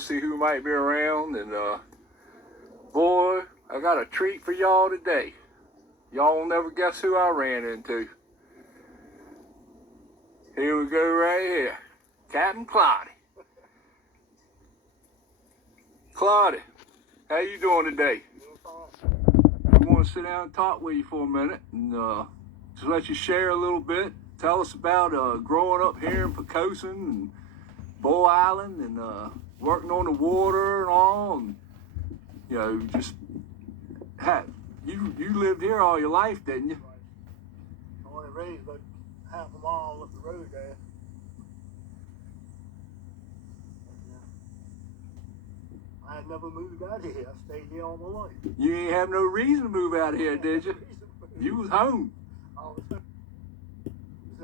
around, see who might be around, and boy, I got a treat for y'all today. Y'all will never guess who I ran into. Here we go right here. Captain Claude. Claude, how you doing today? We want to sit down and talk with you for a minute and just let you share a little bit. Tell us about growing up here in Pocosin and Bow Island and working on the water and all. And, you know, just you lived here all your life, didn't you? I only raised about half a mile up the road there. I had never moved out here. I stayed here all my life. You ain't have no reason to move out here, did you? You was home. I was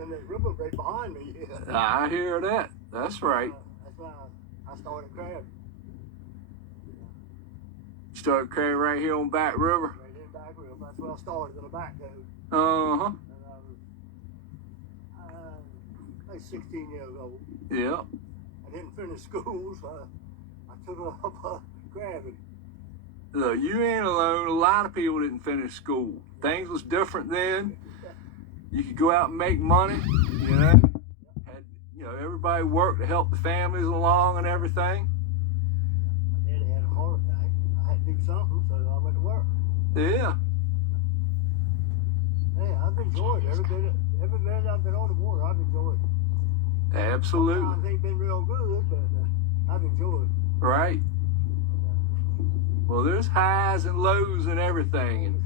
in that river right behind me. Yeah. I hear that. That's right. That's why I started crabbing. You started crabbing right here on Back River? Right in Back River. That's where I started in the back though. Uh-huh. And I was like 16 years old. Yeah. I didn't finish school, so I took up crabbing. Look, you ain't alone. A lot of people didn't finish school. Things was different then. You could go out and make money, you know. Everybody worked to help the families along and everything. My daddy had a heart attack. I had to do something, so I went to work. Yeah. Yeah, I've enjoyed every minute I've been on the water. I've enjoyed it. Absolutely. Sometimes ain't been real good, but I've enjoyed it. Right. Well, there's highs and lows and everything, and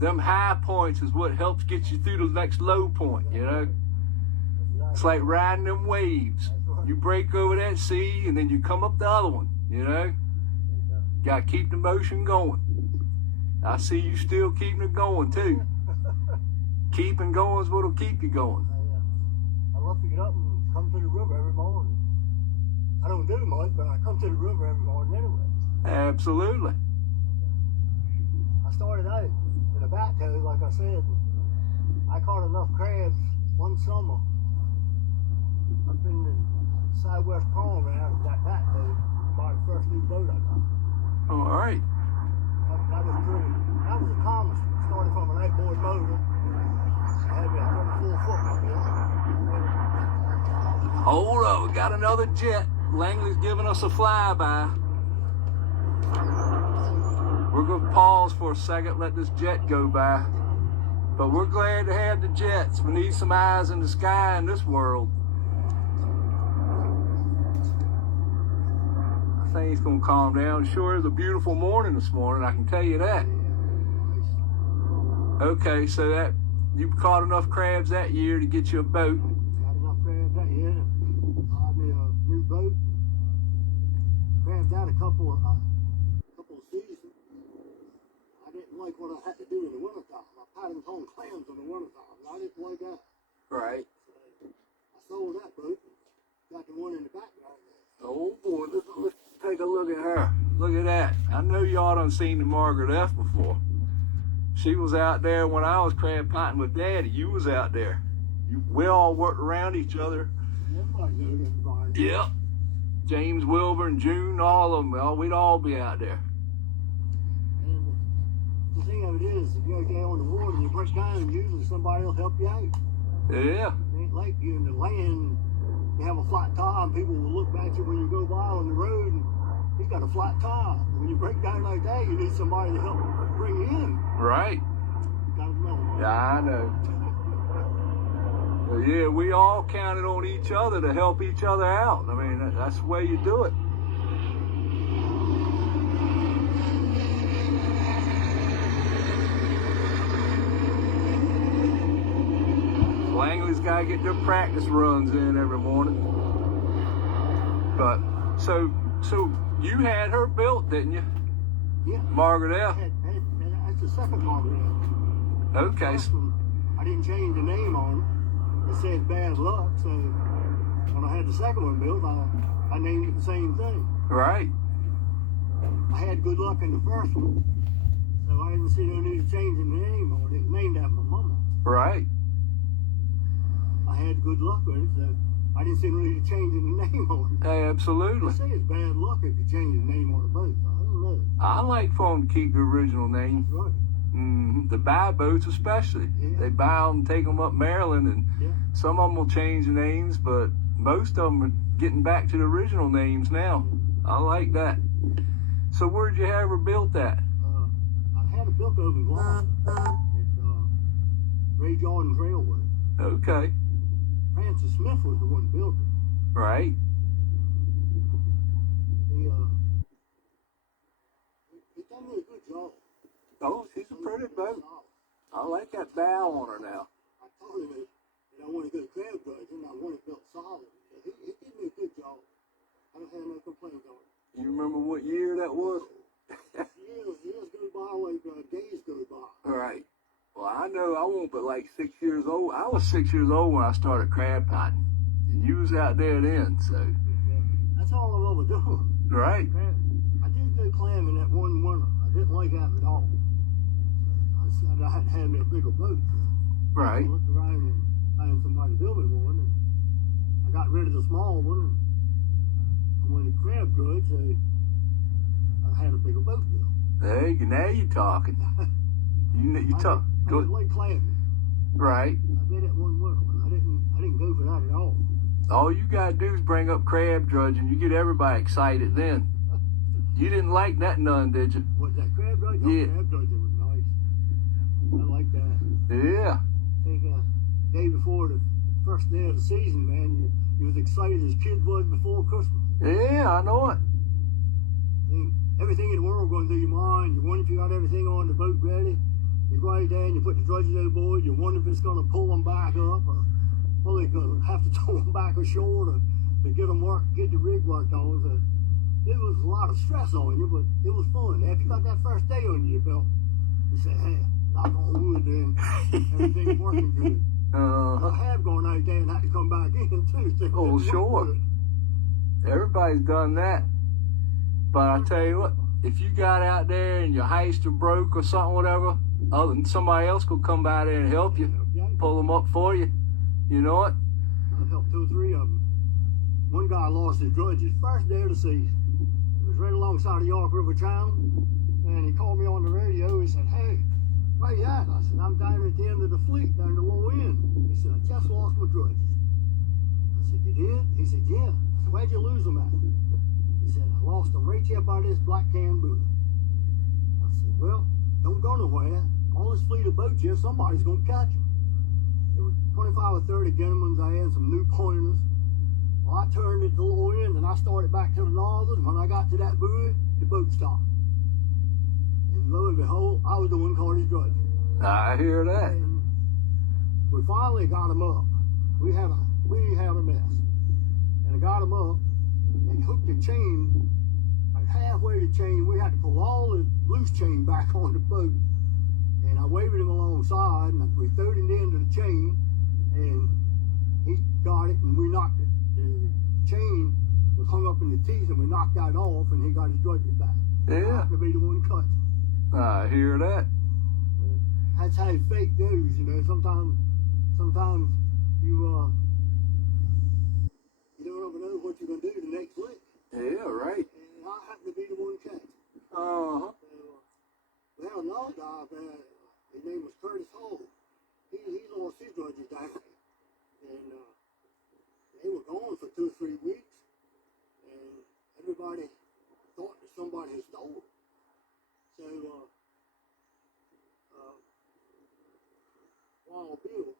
them high points is what helps get you through the next low point, you know. It's like riding them waves. You break over that sea, and then you come up the other one, you know. Got to keep the motion going. I see you still keeping it going, too. Keeping going is what'll keep you going. I love to get up and come to the river every morning. I don't do much, but I come to the river every morning anyway. Absolutely. I started out in the back toe, like I said. I caught enough crabs one summer up in the Southwest Palm out of that back toe, bought the first new boat I got. All right. That was pretty. That was a common. Started from an 8-board motor. I had me a 34-foot up here. Hold up, we got another jet. Langley's giving us a flyby. We're going to pause for a second, let this jet go by. But we're glad to have the jets. We need some eyes in the sky in this world. I think it's going to calm down. It sure is a beautiful morning this morning, I can tell you that. Okay, so that you caught enough crabs that year to get you a boat. Got enough crabs that year. Bought me a new boat. Crabbed out a couple of seasons. I didn't like what I had to do in the wintertime. I patted home clams in the wintertime. I didn't like that. Right. So I sold that boat. Got the one in the background there. Oh boy, let's take a look at her. Look at that. I know y'all done seen the Margaret F before. She was out there when I was crab potting with Daddy. You was out there. We all worked around each other. Everybody knows everybody. Yep. James, Wilbur, and June, all of them. We'd all be out there. And the thing of it is, if you go down on the water and you break down, usually somebody will help you out. Yeah. It ain't like you in the land. You have a flat tire and people will look at you when you go by on the road and he's got a flat tire. When you break down like that, you need somebody to help bring you in. Right. You gotta know. Yeah, I know. Well, yeah, we all counted on each other to help each other out. I mean, that's the way you do it. Langley's got to get their practice runs in every morning. But, so you had her built, didn't you? Yeah. Margaret F. That's the second Margaret F. Okay. I didn't change the name on it. It said bad luck, so when I had the second one built, I named it the same thing. Right. I had good luck in the first one, so I didn't see no need of changing the name on it. It was named after my mama. Right. I had good luck with it, so I I didn't see no need to changing the name on it. Absolutely. They say it's bad luck if you change the name on a boat. I don't know. I like for them to keep the original name. That's right. The buy boats especially. Yeah. They buy them, take them up Maryland, and Yeah. some of them will change the names, but most of them are getting back to the original names now. I like that. So where'd you have her built at? I had it built over in Gloucester at Ray Jordan's Railway. Okay. Francis Smith was the one who built it. Right. He done me a good job. Oh, she's a pretty boat. I like that bow on her now. I told him that I want to go crab dredging. I want it built solid. He did me a good job. I don't have no complaints on it. You remember what year that was? years go by like days go by. Right. Well, I know I won't but like 6 years old. I was 6 years old when I started crab potting. And you was out there then, so. Yeah. That's all I've ever done. Right. I did go clamming that one winter. I didn't like that at all. I decided I had to have me a bigger boat. Right. I looked around and found somebody build me one. And I got rid of the small one. And I went to crab dredge, so I had a bigger boat built. Hey, now you're talking. You talk. I didn't like clamming. Right. I did it one winter, but I didn't go for that at all. All you gotta do is bring up crab dredging. You get everybody excited then. You didn't like that none, did you? Was that crab dredging? Yeah. Oh, crab dredging was nice. I like that. Yeah. I think day before the first day of the season, man, you was excited as kids was before Christmas. Yeah, I know it. And everything in the world going through your mind. You wonder if you got everything on the boat ready. You go out there and you put the dredges overboard. You wonder if it's going to pull them back up, or well, they're going to have to tow them back ashore to get them get the rig worked on. So it was a lot of stress on you, but it was fun. After you got that first day under your belt, you say, hey, knock on wood, then everything's working good. I have gone out there and had to come back in too. So Oh, sure. Everybody's done that. But I tell you what, if you got out there and your heister broke or something, whatever, somebody else will come by there and help you, pull them up for you. You know what? I've helped 2 or 3 of them. One guy lost his dredges first day of the season. It was right alongside the York River Channel, and he called me on the radio. He said, hey, where you at? I said, I'm down at the end of the fleet, down the low end. He said, I just lost my dredges. I said, you did? He said, yeah. I said, where'd you lose them at? He said, I lost them right here by this black can buoy. I said, well, don't go nowhere. All this fleet of boats here, somebody's going to catch them. There were 25 or 30 gentlemen. I had some new pointers. Well, I turned at the low end and I started back to the northern. When I got to that buoy, the boat stopped. And lo and behold, I was the one caught his dredge. I hear that. And we finally got him up. We had a mess. And I got him up and hooked the chain. Like halfway the chain, we had to pull all the loose chain back on the boat. And I waved him alongside, and we threw him into the chain, and he got it, and we knocked it. The chain was hung up in the teeth, and we knocked that off, and he got his dredges back. Yeah. I happened to be the one cut. I hear that. That's how fate goes, you know. Sometimes you don't ever know what you're gonna do the next lick. Yeah, right. And I happened to be the one cut. Uh-huh. We had another guy there. His name was Curtis Hall. He lost his dredges down there. And they were gone for 2 or 3 weeks. And everybody thought that somebody had stolen them. So, Wild Bill,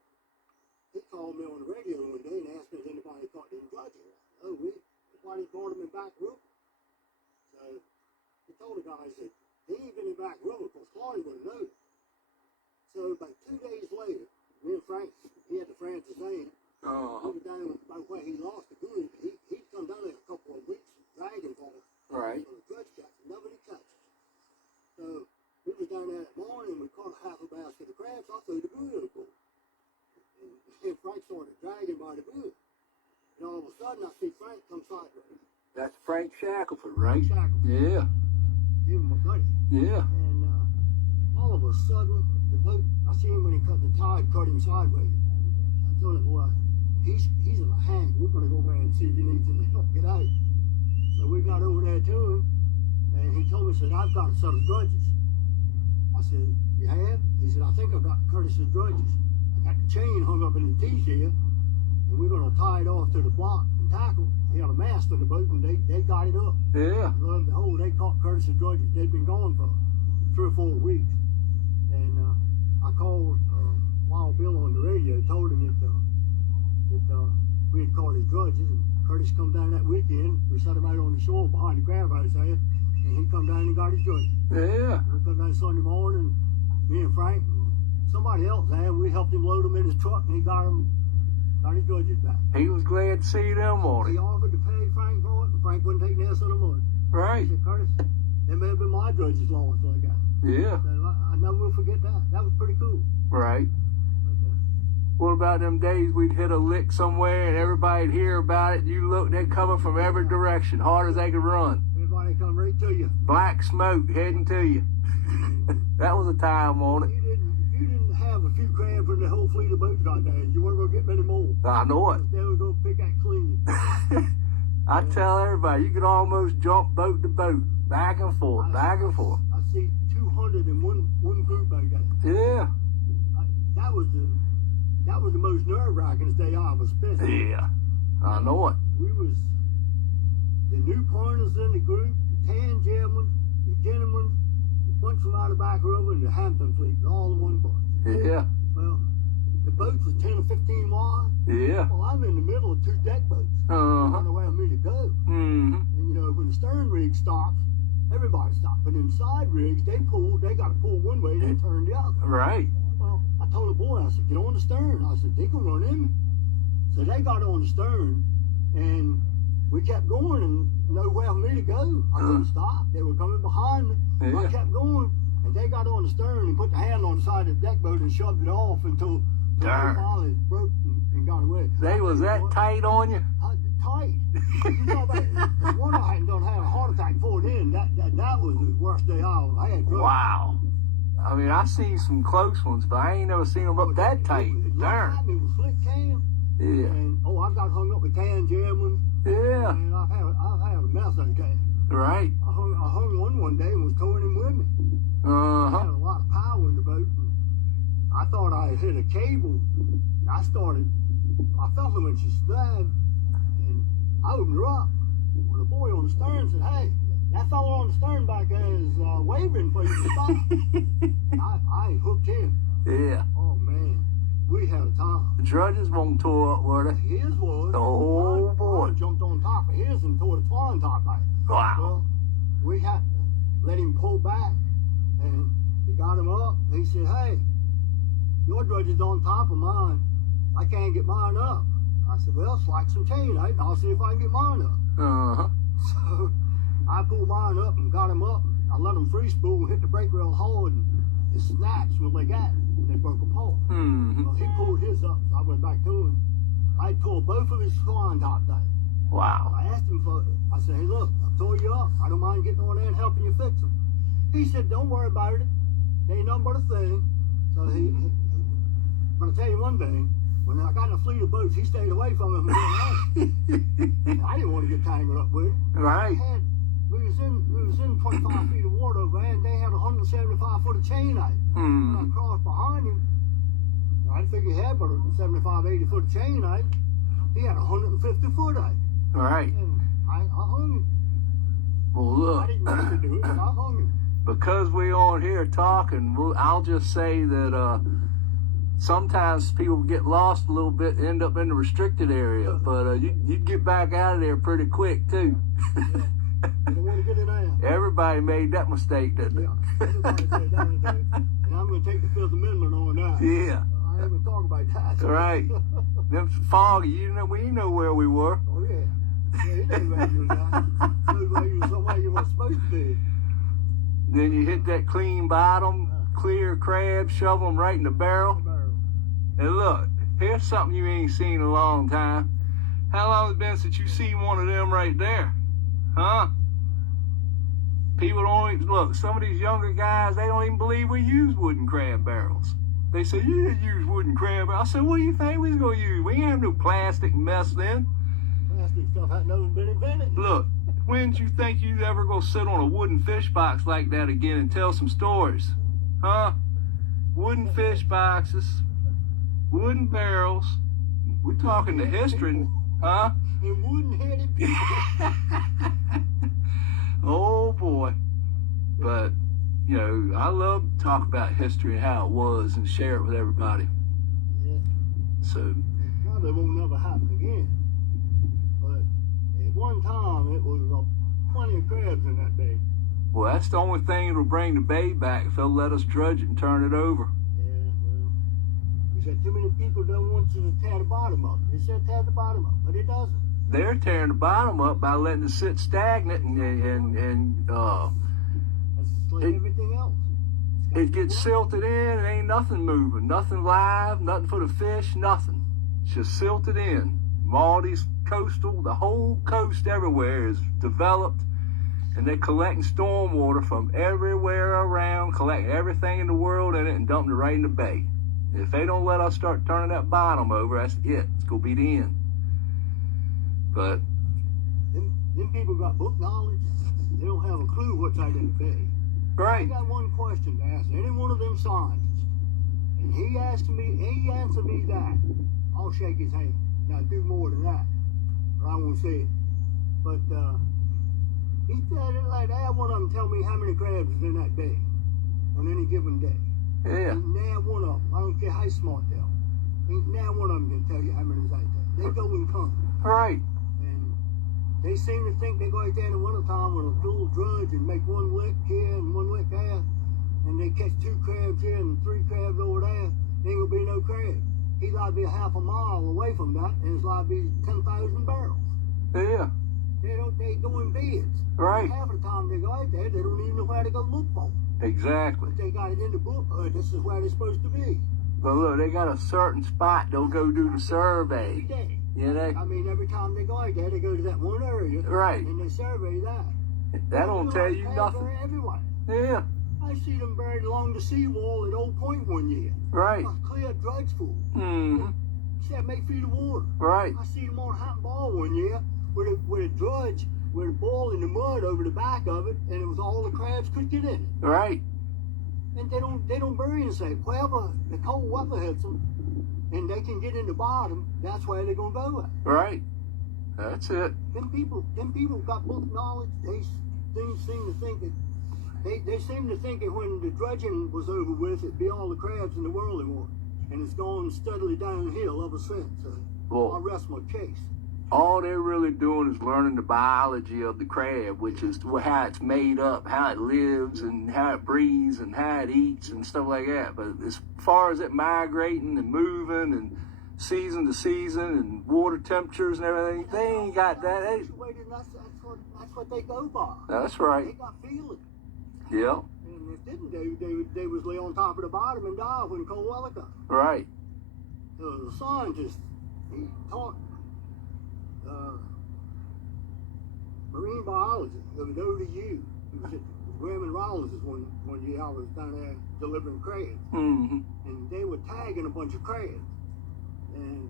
he called me on the radio one day and asked me if anybody caught them dredges. Oh, nobody brought them in back river. So, he told the guys that he ain't been in back river because Claude wouldn't know. So about 2 days later, me and Frank, he had the Francis name. He was down by where he lost the buoy. He'd come down there a couple of weeks dragging for us. Right. On the dredge catch. Nobody catches. So we was down there that morning and we caught a half a basket of crabs. I threw the buoy overboard. And Frank started dragging by the buoy. And all of a sudden I see Frank come sideways. That's Frank Shackelford, right? Shackelford. Yeah. Give him a buddy. Yeah. And all of a sudden, the boat, I seen him when the tide cut him sideways. I told him, boy, he's in a hang. We're going to go around and see if he needs any help get out. So we got over there to him, and he told me, said, I've got a set of drudges. I said, you have? He said, I think I've got Curtis's drudges. I got the chain hung up in the teeth here, and we're going to tie it off to the block and tackle. He had a mast on the boat, and they got it up. Yeah. And lo and behold, they caught Curtis's drudges. They'd been gone for 3 or 4 weeks. And I called Wild Bill on the radio, told him that we had caught his drudges, and Curtis come down that weekend. We set him out on the shore behind the crab house there, and he come down and got his drudges. Yeah. We come down Sunday morning, me and Frank, and somebody else there, we helped him load them in his truck, and he got his drudges back. He was glad to see them on He it. offered to pay Frank for it, and Frank wouldn't take an ass on the money. Right. He said, Curtis, they may have been my drudges long as I got it. Yeah. So I never will forget that. That was pretty cool. Right. But, What about them days we'd hit a lick somewhere and everybody'd hear about it? You look, they're coming from every direction, hard as they could run. everybody come right to you. Black smoke heading to you. That was a time on it. If you didn't have a few crabs when the whole fleet of boats got there, you weren't going to get many more. I know it. They were going to pick that clean. I tell everybody, you could almost jump boat to boat, back and forth, back and forth. I see 200 in one group back there. Yeah. That was the most nerve-wracking day I ever spent. Yeah. I know it. We was the new pointers in the group, the tan gentlemen, the gentlemen, the bunch from out of Back River, and the Hampton fleet, all in one bunch. Yeah. Well, the boats was 10 or 15 wide. Yeah. Well, I'm in the middle of 2 deck boats. I Uh-huh. don't know where I'm to go. Mm-hmm. And you know, when the stern rig stops, everybody stops. But in side rigs, they got to pull one way, they turn the other. Right. Well, I told the boy, I said, get on the stern. I said, they gonna run in me. So they got on the stern, and we kept going, and nowhere for me to go. I couldn't stop. They were coming behind me. Yeah. I kept going, and they got on the stern and put the hand on the side of the deck boat and shoved it off until they Darn. finally broke and got away. They was that tight on you? Tight. You know, if one I hadn't done had a heart attack before then, that was the worst day I had. Wow. I mean, I seen some close ones, but I ain't never seen them up that tight. Darn. It was slick cam. Yeah. And I got hung up with tan jamming. Yeah. And I've had a mess out there. Right. I hung one day and was towing him with me. I Uh-huh. had a lot of power in the boat. And I thought I had hit a cable. I felt her when she snapped, and I opened her up. Well, the boy on the stern said, hey, that fellow on the stern back there is waving for you to stop. And I hooked him. Yeah. Oh, man. We had a time. The drudges won't tore up, were they? His was. Oh, boy. Mine jumped on top of his and tore the twine top out. Wow. Well, we had to let him pull back, and he got him up. He said, hey, your drudge is on top of mine. I can't get mine up. I said, well, slack some chain out, and I'll see if I can get mine up. Uh-huh. So I pulled mine up and got him up. I let him free spool and hit the brake rail hard, and it snaps when they got it. They broke apart. Mm-hmm. Well, he pulled his up, so I went back to him. I tore both of his twine top down. Wow. I asked him for it. I said, hey, look, I tore you up. I don't mind getting on there and helping you fix them. He said, don't worry about it. They ain't nothing but a thing. So but I'll tell you one thing. When I got in a fleet of boats, he stayed away from him. I didn't want to get tangled up with it. Right. We was in 25 feet of water over there, and they had 175 foot of chain out. When I crossed behind him, I figured he had about a 75, 80 foot of chain out. He had 150 foot out. Right. And I hung him. Well, look. I didn't mean to do it, but I hung him. Because we on here talking, I'll just say that sometimes people get lost a little bit, end up in the restricted area, but you'd get back out of there pretty quick too. Yeah. You don't want to get it out. Everybody made that mistake, didn't they? Yeah, everybody said that today. And I'm going to take the Fifth Amendment on that. Yeah. I ain't going to talk about that. Right. Them foggy, we know where we were. Oh, yeah. Yeah, you know where you were at. You know where you were somewhere you weren't supposed to be. Then you hit that clean bottom, clear crab, shovel them right in the barrel. And look, here's something you ain't seen in a long time. How long has it been since you seen one of them right there? Huh? People don't even, look, some of these younger guys, they don't even believe we use wooden crab barrels. They said, you didn't use wooden crab. I said, what do you think we was going to use? We ain't have no plastic mess then. Plastic stuff hadn't never been invented. Look, when did you think you'd ever go sit on a wooden fish box like that again and tell some stories? Huh? Wooden fish boxes, wooden barrels. We're talking the history, huh? And wooden-headed people. Oh boy. But, you know, I love to talk about history and how it was and share it with everybody. Yeah. So, Probably won't never happen again. But at one time, it was plenty of crabs in that bay. well, that's the only thing that'll bring the bay back if they'll let us dredge it and turn it over. Yeah, well, we said too many people don't want you to tear the bottom up. They said tear the bottom up, but it doesn't. They're tearing the bottom up by letting it sit stagnant and That's like everything else. it gets silted in and ain't nothing moving, nothing live, nothing for the fish, nothing. It's just silted in. Maldi's coastal, the whole coast everywhere is developed, and they're collecting storm water from everywhere around, collecting everything in the world in it and dumping it right in the bay. And if they don't let us start turning that bottom over, that's it. It's gonna be the end. But Them people got book knowledge. They don't have a clue what's out in the bay. I right, got one question to ask any one of them scientists, and he answered me that. I'll shake his hand. Now do more than that, or I won't say it. But he said it like that. One of them tell me how many crabs is in that bay on any given day. yeah, Ain't now one of them. I don't care how smart they are. Ain't now one of them can tell you how many is out there. They go and come. right, And they seem to think they go out there in the wintertime with a little drudge and make one lick here and one lick there, and they catch 2 crabs here and 3 crabs over there. There ain't gonna be no crab. He's like to be a half a mile away from that, and it's like to be 10,000 barrels. yeah, They go in beds. right, Half of the time they go out there, they don't even know where to go look for. exactly. But they got it in the book. This is where they're supposed to be. But look, they got a certain spot they'll go do the Every survey. day. You know, I mean, every time they go out there, they go to that one area, right. and they survey that. That don't tell you Crabs nothing. are everywhere. Yeah, I see them buried along the seawall at Old Point one year. right. A clear drudge full. Mm-hmm. 7, 8 feet of water. Right. I see them on Hot Ball one year with a drudge with a ball in the mud over the back of it, and it was all the crabs could get in it. Right. And they don't bury and say, wherever the cold weather hits them, and they can get in the bottom, that's where they're gonna go at. Right. That's it. Them people got book knowledge. They seem to think that they seem to think that when the dredging was over with, it'd be all the crabs in the world they want, and it's gone steadily downhill ever since. So Well, I'll rest my case. all they're really doing is learning the biology of the crab, which is how it's made up, how it lives, and how it breathes, and how it eats, and stuff like that. But as far as it migrating and moving and season to season and water temperatures and everything, they ain't got that. That's what they go by. That's They right. got feeling. Yeah. And if they was lay on top of the bottom and die when cold weather comes. Right. The scientist, he taught marine biology of an ODU. He was at Graham Rollins one year. I was down there delivering crabs, Mm-hmm. and they were tagging a bunch of crabs. And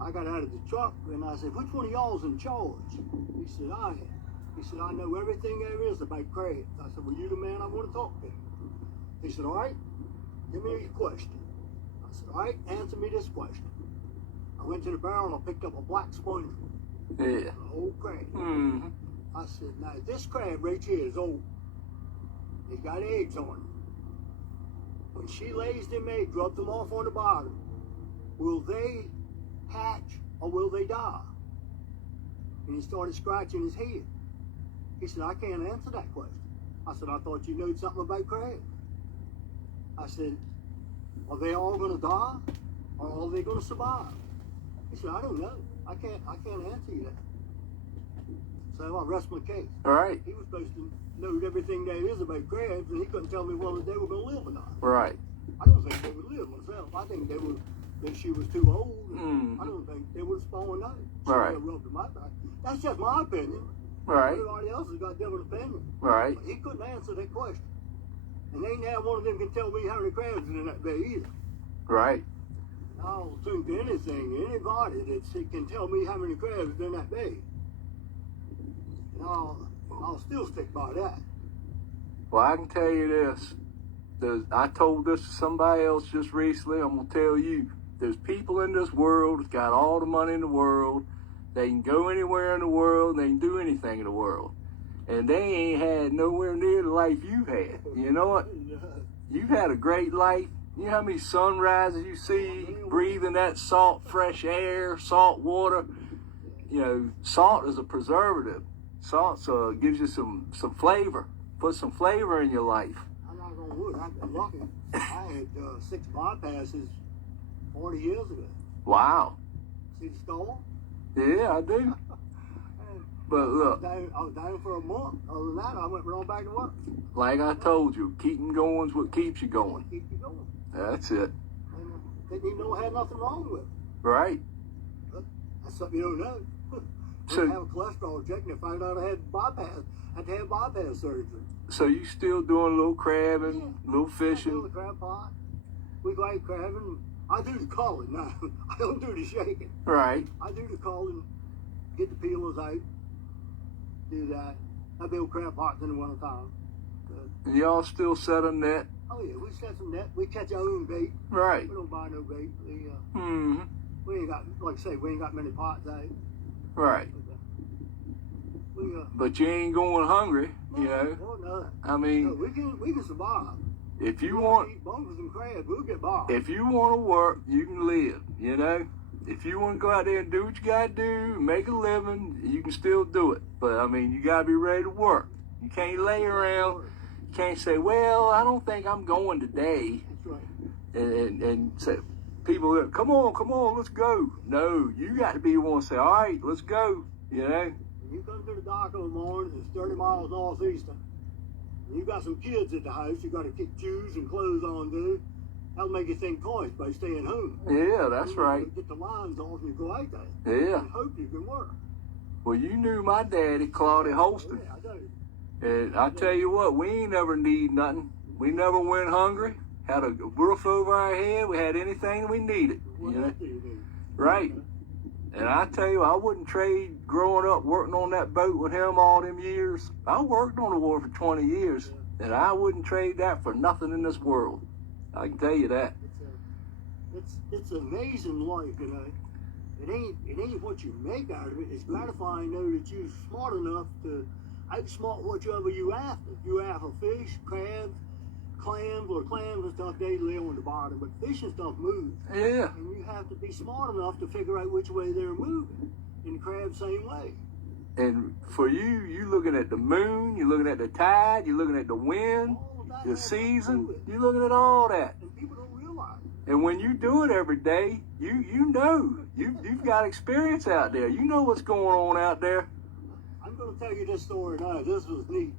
I got out of the truck and I said, "Which one of y'all's in charge?" He said, "I am." He said, "I know everything there is about crabs." I said, "Well, you the man I want to talk to." He said, "All right, give me a question." I said, "All right, answer me this question." I went to the barrel and I picked up a black sponge, Yeah. an old crab. Mm-hmm. I said, "Now this crab right here is old. It got eggs on it. When she lays them eggs, drop them off on the bottom, will they hatch or will they die?" And he started scratching his head. He said, "I can't answer that question." I said, "I thought you knew something about crabs." I said, "Are they all going to die or are they going to survive?" He said, "I don't know. I can't answer you that." So I rest my case. All right. He was supposed to know everything there is about crabs, and he couldn't tell me whether they were going to live or not. Right. I don't think they would live myself. I think that she was too old. Mm. I don't think they would have spawned out. She Right. would have rubbed them out. That's just my opinion. Right. Everybody else has got a different opinion. Right. But he couldn't answer that question. And ain't now one of them can tell me how many crabs are in that bay either. Right. I don't think anybody that can tell me how many crabs have been that big. And I'll still stick by that. Well, I can tell you this. I told this to somebody else just recently. I'm going to tell you. There's people in this world that's got all the money in the world. They can go anywhere in the world. They can do anything in the world. And they ain't had nowhere near the life you've had. You know what? You've had a great life. You know how many sunrises you see, breathing that salt, fresh air, salt water. You know, salt is a preservative. Salt gives you some flavor. Put some flavor in your life. I'm not going to wood. I've been lucky. I had 6 bypasses 40 years ago. Wow. See the skull? Yeah, I do. But look. I was down for a month. Other than that, I went right back to work. Like I told you, keeping going is what keeps you going. Keep you going. That's it. And didn't even know I had nothing wrong with it. Right. But that's something you don't know. I didn't have a cholesterol check and I found out I had had to have bypass surgery. So you still doing a little crabbing, little fishing? I do the crab pot. We go out crabbing. I do the culling now. I don't do the shaking. Right. I do the culling, get the peelers out, do that. I build crab pots in the winter time. And y'all still set a net? Oh yeah, we set some net. We catch our own bait. Right. We don't buy no bait. We ain't got, like I say, we ain't got many pots out. Right. But you ain't going hungry, you know. Well, no. I mean, no, we can survive. If you want, eat bumpers and crabs, we'll get by. If you want to work, you can live. You know. If you want to go out there and do what you got to do, make a living, you can still do it. But I mean, you got to be ready to work. You can't lay around. You can't say, "Well, I don't think I'm going today." That's right. And say, people, come on, let's go. No, you got to be the one to say, "All right, let's go." You know. You come to the dock in the morning, it's 30 miles northeastern. You got some kids at the house, you got to get shoes and clothes on, dude. That'll make you think twice by staying home. Yeah, that's right. Get the lines off and you go out there. Yeah. And hope you can work. Well, you knew my daddy, Claude Jr. Oh, yeah, I do. And I tell you what, we ain't never need nothing. We never went hungry. Had a roof over our head. We had anything we needed. You know? Right. And I tell you, I wouldn't trade growing up working on that boat with him all them years. I worked on the water for 20 years, and I wouldn't trade that for nothing in this world. I can tell you that. It's amazing life, you know. It ain't what you make out of it. It's gratifying to know that you're smart enough to outsmart whatever you after. You after fish, crabs, clams and stuff, they live on the bottom, but fish and stuff move. Yeah. And you have to be smart enough to figure out which way they're moving. And the crabs, same way. And for you looking at the moon, you're looking at the tide, you're looking at the wind, the season, you're looking at all that. And people don't realize it. And when you do it every day, you know, you've got experience out there. You know what's going on out there. I'm going to tell you this story now. This was neat.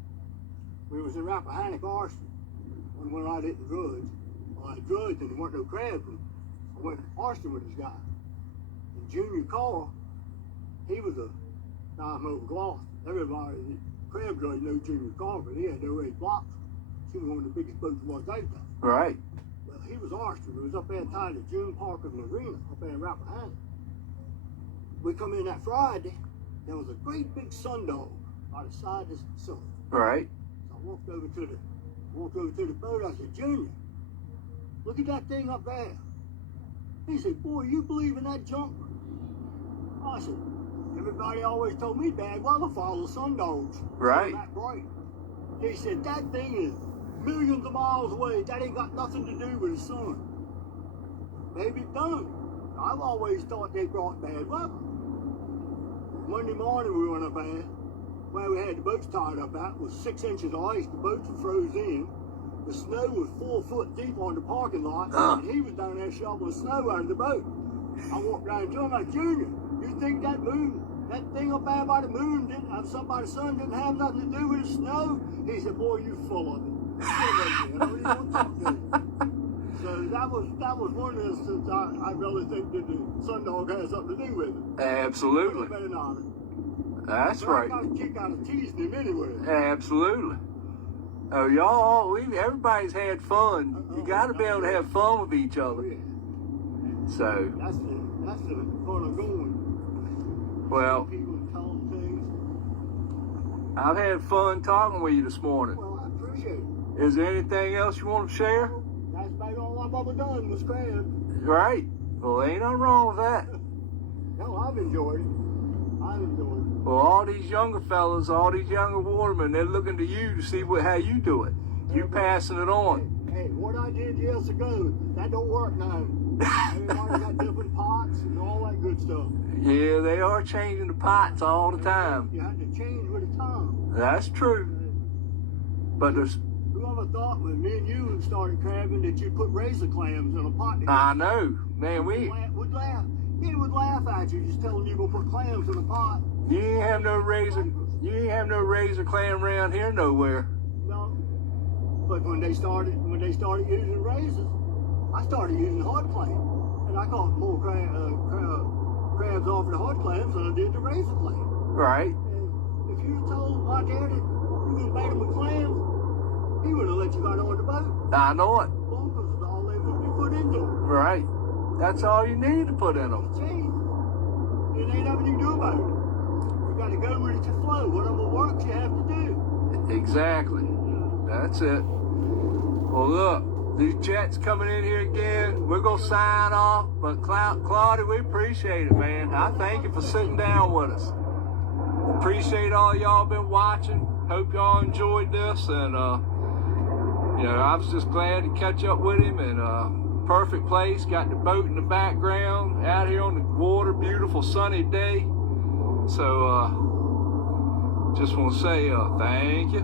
We was in Rappahannock, Austin. When I didn't drudge. Well, I drudged and there weren't no crabs. I went to Austin with this guy. And Junior Carr, he was a dime over Gloucester. Everybody, crab drudge knows Junior Carr, but he had no red blocks. He was one of the biggest boats was out there. Right. Well, he was Austin. We was up there tied at June Parker Marina, up there in Rappahannock. We come in that Friday, there was a great big sundog by the side of the sun. Right. So I walked over to the boat. I said, Junior, look at that thing up there. He said, boy, you believe in that junk? I said, everybody always told me bad weather follows sundogs. Right. That bright. He said, that thing is millions of miles away. That ain't got nothing to do with the sun. Maybe it don't. I've always thought they brought bad weather. Monday morning we went up there. Where we had the boats tied up at was 6 inches of ice. The boats were frozen in. The snow was 4 foot deep on the parking lot, and he was down there shoveling snow out of the boat. I walked down to him like, Junior, you think that thing up there by the moon somebody's son didn't have nothing to do with the snow? He said, boy, you full of it. I don't even want to talk to you. So that was one instance I really think that the sundog has something to do with it. Absolutely. Better not. That's So right. I got a kick out of teasing him anyway. Absolutely. Oh, everybody's had fun. You got to be able to have fun with each other. Yeah. So, that's the fun of going. well, People tell them things. I've had fun talking with you this morning. Well, I appreciate it. Is there anything else you want to share? That's about all I've ever done was crab. Right. Well, ain't nothing wrong with that. No, I've enjoyed it. I've enjoyed it. Well, all these younger fellas, all these younger watermen, they're looking to you to see how you do it. You passing it on. Hey, what I did years ago, that don't work now. Everybody got different pots and all that good stuff. Yeah, they are changing the pots all the time. You have to change with the time. That's true. But there's, Whoever thought when me and you started crabbing that you'd put razor clams in a pot together? I know, man. Would laugh. He would laugh at you just telling you to put clams in a pot. You ain't have no razor clam around here nowhere. No. But when they started using razors, I started using hard clam, and I caught more crabs off the hard clams than I did the razor clam. Right. And if you told my daddy you was baiting with clams, he would have let you out on the boat. I know it. Well, because all they would be put into them. Right. That's all you need to put in them. It ain't nothing you can do about it. You got to go with it to flow. Whatever works, you have to do. Exactly. That's it. Well, look, these jets coming in here again. We're going to sign off. But, Claude, we appreciate it, man. I thank you for sitting down with us. Appreciate all y'all been watching. Hope y'all enjoyed this. And, you know, I was just glad to catch up with him. And perfect place. Got the boat in the background. Out here on the water. Beautiful sunny day. So, just want to say thank you.